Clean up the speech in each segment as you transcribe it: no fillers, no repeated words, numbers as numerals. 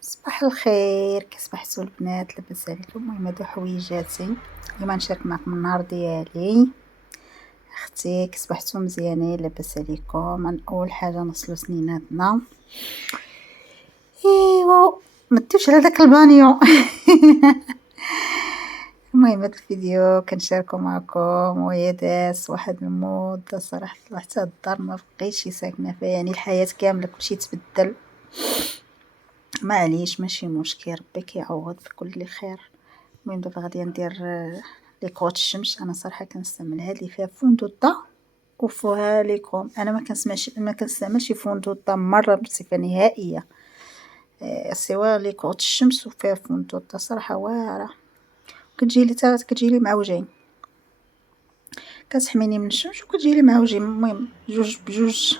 صباح الخير، كيف صبحتو البنات؟ لاباس عليكم؟ المهم هادو حويجاتي اليوم نشارك معكم النهار ديالي. اختي كيف صبحتو؟ مزيانين لاباس عليكم؟ من اول حاجه نغسلو سنيناتنا. ايوا مديوش على داك البانيو. المهم هاد الفيديو كنشاركو معكم وهي داز واحد المده صراحه حتى الدار ما بقيتش ساكنه فيها، يعني الحياه كامله كلشي تبدل. معليش ماشي مشكل، ربي كيعوض بكل خير. المهم دابا غادي ندير لي كروت الشمس. انا صراحه كنستعمل هاد اللي فيها فوندوطا وفوها ليكم. انا ما كنستعملش فوندوطا مره بصفه نهائيه، سوا لي كروت الشمس وفيها فوندوطا صراحه واعره. كتجي لي معوجين، كتحميني من الشمس وكتجي لي معوجين. المهم جوج بجوج.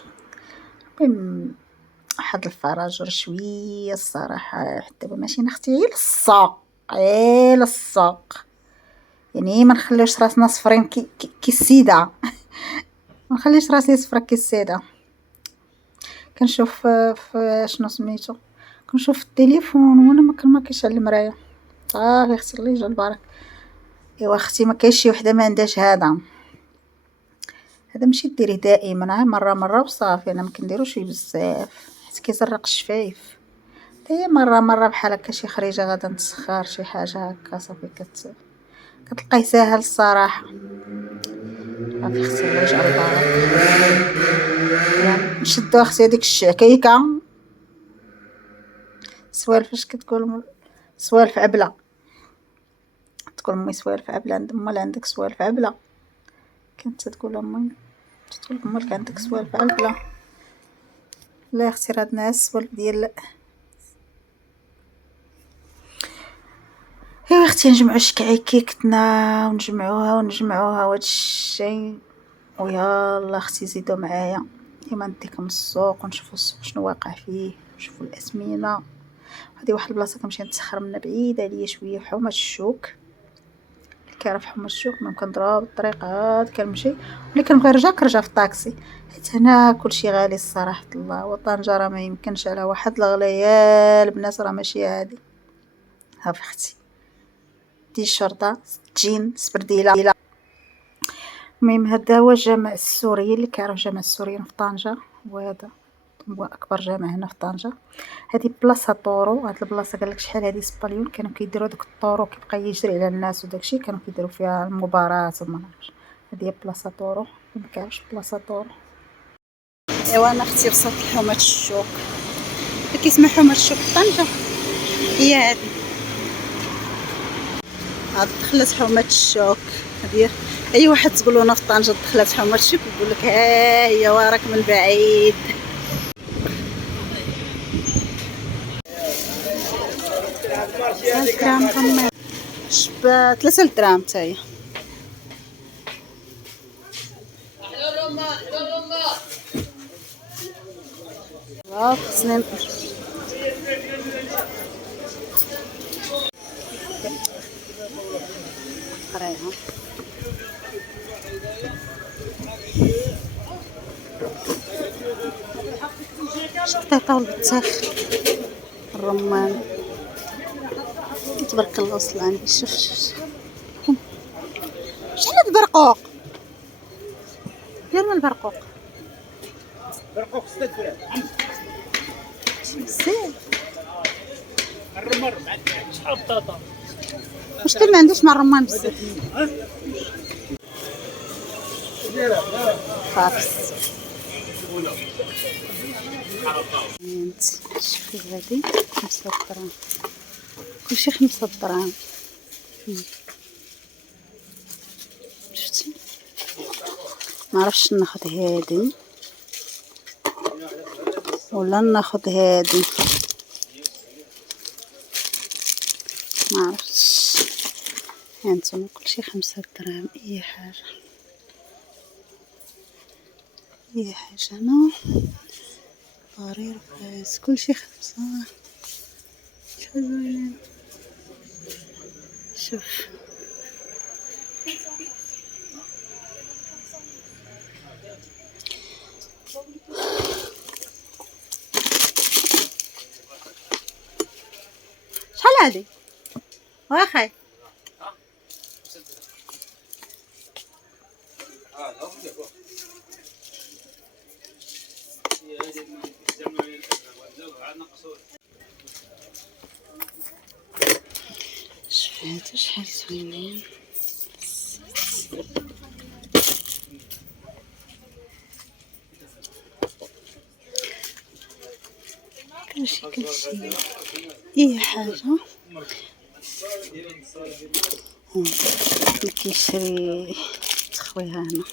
المهم واحد الفرج شويه الصراحه، حتى دابا ماشي نختي غير الساق، غير الساق، يعني ما نخليوش راسنا صفرين كي السيده. ما نخليش راسي صفرا كي السيده. كنشوف في شنو سميتو، كنشوف في التليفون وانا ما كاينش على المرايه. غير اختي الله يجعل البركه. ايوا اختي ما كاينش شي وحده ما عندهاش هذا ماشي ديريه دائما، مره مره وصافي. انا ما كنديروش بزاف حيت كيزرق الشفايف. هي مره مره بحال هكا شي خريجه غادا نتسخر شي حاجه هكا صافي كتلقاه ساهل الصراحه. صافي اختي الله يجعل البركه. نشدو اختي هذيك الشعكيكه سوالف. اش كتقول؟ سوالف عبله. تقول امي سوالف عبله، عند مال عندك سوالف عبله. كنت تقول امي، تقول مالك عندك سوالف عبله. لا اختي راه عندنا السوالف ديال ايوا اختي نجمعوا شكعكيكتنا ونجمعوها وهاد الشيء. ويلا اختي زيدوا معايا. ايما نديكم السوق ونشوفوا السوق شنو واقع فيه، نشوفوا الاسمنه. هذه واحد البلاصه كنمشي نتسخر منها بعيده عليا شويه، حومه الشوك. اللي كيعرف حومه الشوك ما كنضرب الطريق عاد كنمشي، ملي كنبغي نرجع كنرجع في الطاكسي، حيت هنا كلشي غالي الصراحه الله. وطنجه راه ما يمكنش على واحد الغليال البنات، راه ماشي عادي. ها في اختي دي الشرطه جين سبرديله. المهم هذا هو الجامع السوري، اللي كيعرف جامع السوريين في طنجة، وهذا هو اكبر جامع هنا في طنجة. هذه بلاصه طورو. هاد البلاصه قالك شحال هذه سباليون كانوا كيديروا داك الطورو كيبقى يجري على الناس وداكشي، كانوا كيديروا فيها المباراه وما نعرفش. هذه هي بلاصه طورو. ما كيعرفش بلاصه طورو. ايوا انا اختي وصلت لحومه الشوك، كيسمى حومه الشوك في طنجة. هي هذه، هاد دخلت حومه الشوك. هذه اي واحد تقول له في طنجة دخلت حومه الشوك يقول لك ها هي وراك من بعيد. 3 دراهم كم شبه 3 دراهم تاهي. خصني قرايها. شطيطه والبطيخ الرمان تبارك الله وصل عندي. شوف شحال هاد البرقوق؟ دير من البرقوق برقوق 6 دراهم. بزاف. الرمان شحال بطاطا؟ مشكل ما عنديش مع الرمان بزاف. خافس شوفي هادي 5 دراهم، كلشي 5 دراهم. شفتي؟ معرفتش ناخد هادي ولا ناخد هادي، معرفتش. هانتوما كلشي 5 دراهم. اي حاجه هنا قرير فاس كلشي 5. شحال زوينين. شوف هادي واخا شفاتو شحال زوينين كلشي اي حاجه كيشري تخويها هنا.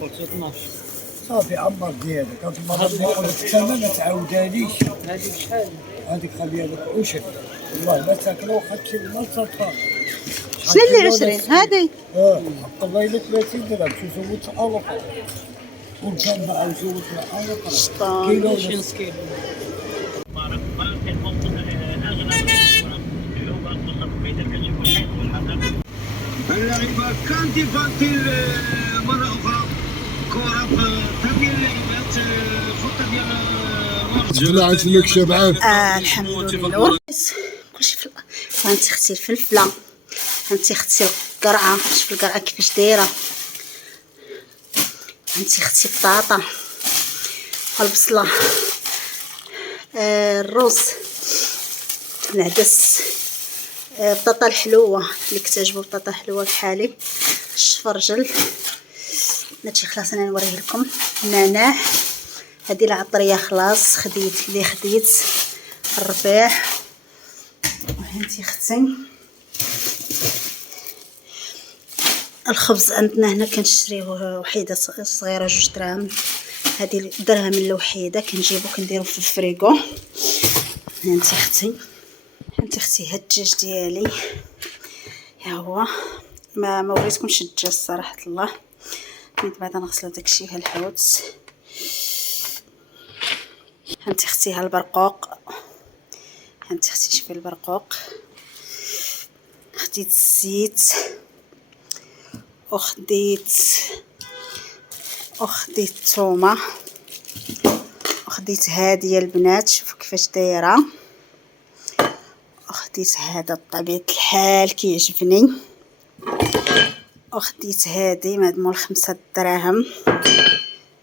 قلت 12 صافي عمر ديالك هاد المرة اللي قلت انا ما تعاودهاليش. هذيك شحال؟ هذيك خليها لك عشر والله لا تاكلها وخا تمشي للمرصد. شنو اللي 20 هادي؟ حق الله الا 30 درهم شو زودت الف والجنب عاود زودت الف شطان كيلو 20 ونص. كيلو. اللعيبه كانت يفانتي مره اخرى كره تبني اللعيبات خطه ديال طلعت لك شبعان. الحمد لله كلشي في فهمتي اختي الفلفله، فهمتي اختي القرعه، شوفي القرعه كيفاش دايره، فهمتي اختي البطاطا والبصله، الرز، العدس، بطاطا الحلوه اللي كتعجبو بطاطا حلوه بحالي، الشفرجل هادشي خلاص انا نوريه لكم، النعناع، هذه العطريه خلاص خديت اللي خديت، الربيع، وهانتي اختي الخبز عندنا هنا كنشريوه وحيده صغيره 2 دراهم، هذه درهم الوحيده كنجيبو كنديرو في الفريغو. هانتي اختي هاد الدجاج ديالي ها هو، ما وريتكمش الدجاج صراحه الله، من بعد نغسلو داكشي الحوت. هانتي اختي ها البرقوق، هانتي اختي شوفي البرقوق، خديت الزيت وخديت الثومه وخديت هادي البنات شوفوا كيفاش دايره، وخديت هذا بطبيعه الحال كيعجبني، وخديت هادي مول 5 دراهم،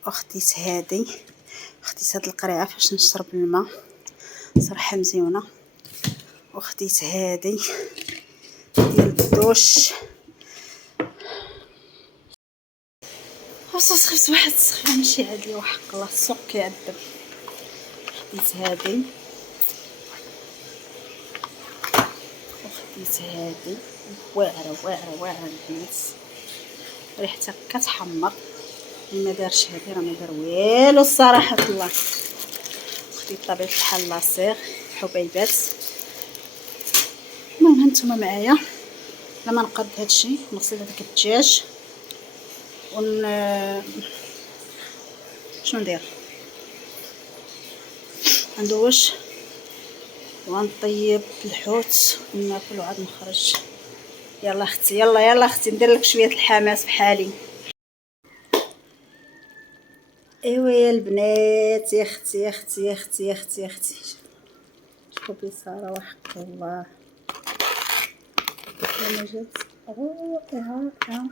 وخديت هادي، خديت هاد القريعه فاش نشرب الماء صراحه مزيونه، وخديت هادي ديال الدوش، وصلت خفت واحد السخفه ماشي عادي وحق الله السوق كيعذب. خديت هادي وخديت هادي واعره واعره واعره البنات، ريحتها كتحمر، اللي ما دارش هادي راه ما دار والو الصراحه الله. خديت طبيعه الحال لاصيغ حبيبات. المهم هانتوما معايا لما نقاد هادشي نغسل هذاك الدجاج شنو ندير ندوش ونطيب الحوت وناكل وعاد نخرج. يلا اختي يلا اختي ندير لك شويه الحماس بحالي. ايوا يا البنات يا اختي يا اختي يا اختي يا اختي يا اختي شوفوا بصراحه وحق الله انا جات ها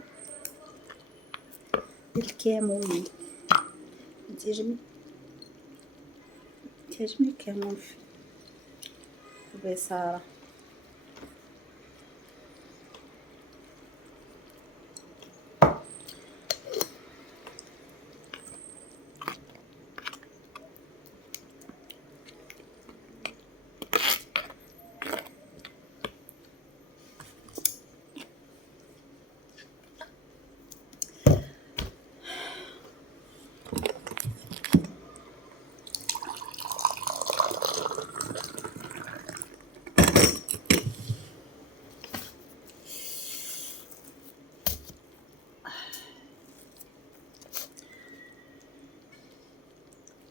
بالكمون تعجبني الكمون في البصاره.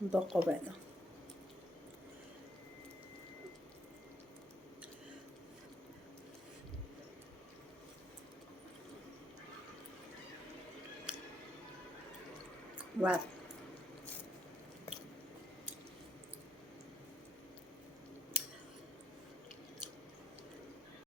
نذوقو بعدا. Right.